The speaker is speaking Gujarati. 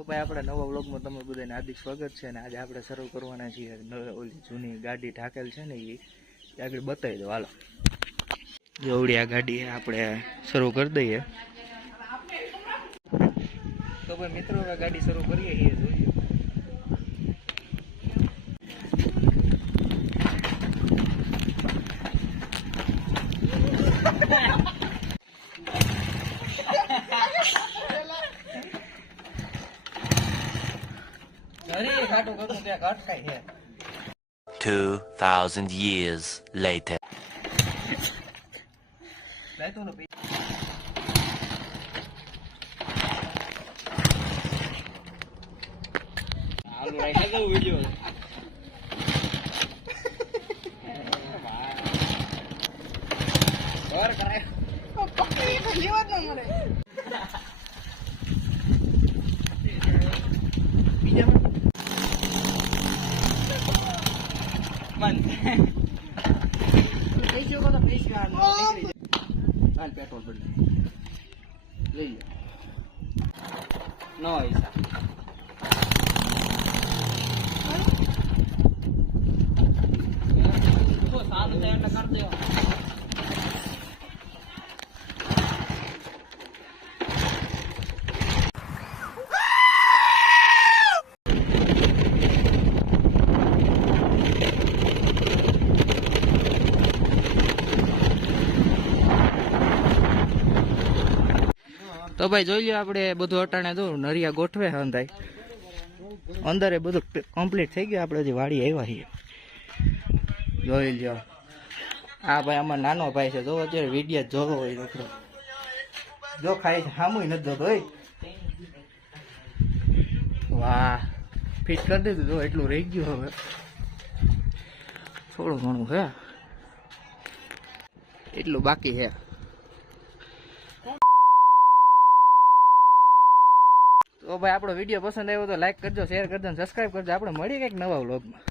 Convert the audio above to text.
તો ભાઈ આપણે નવા વ્લોગમાં તમે બધાને હાર્દિક સ્વાગત છે. અને આજે આપણે શરૂ કરવાના છીએ ઓલી જૂની ગાડી ઢાકેલ છે ને એ આગળ બતાવી દો. હાલો જોવડી આ ગાડી આપણે શરૂ કરી દઈએ. તો ભાઈ મિત્રો હવે ગાડી શરૂ કરીએ છીએ. જોઈએ ઘરે ખાટું કરું ત્યાં અટકાય છે. 2000 years later. લાઈતો ને હાલો રાઈ દઉં વિડિયો. બર કરાય પકડી તો લેવા જ ન મળે. બીજા મન પૈસા કો તો પૈસા નો નીકળી જાય. હાલ પેટ્રોલ બદલી લઈ લો. નો પૈસા તો સાલ તે એન્ડ કર દે. તો ભાઈ જોઈ લ્યો આપણે બધું અટાણે જો નરિયા ગોઠવે અંધાઈ અંદર એ બધું કમ્પ્લીટ થઈ ગયું. આપણે હજી વાડી આવ્યા છીએ. જોઈ લ્યો આ ભાઈ અમારો નાનો ભાઈ છે. જો અત્યારે વિડીયો જોવો હોય નકરો જો ખાઈ સામું નથી જોતો હોય. વાહ ફિટ કરી દીધું. જો એટલું રહી ગયું. હવે થોડું ઘણું છે એટલું બાકી છે. તો ભાઈ આપણો વિડીયો પસંદ આવ્યો તો લાઈક કરજો, શેર કરજો અને સબસ્ક્રાઈબ કરજો. આપણે મળીએ કંઈક નવા વ્લોગમાં.